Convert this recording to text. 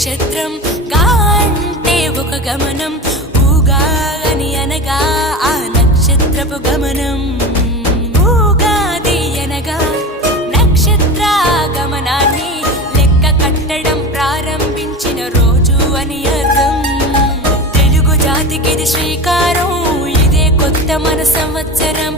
నక్షత్రం గా అంటే ఒక గమనం, ఊగా అని అనగా ఆ నక్షత్రపు గమనం. ఊగాది అనగా నక్షత్ర గమనాన్ని లెక్క కట్టడం ప్రారంభించిన రోజు అని అర్థం. తెలుగు జాతికిది శ్రీకారం, ఇదే కొత్త మన సంవత్సరం.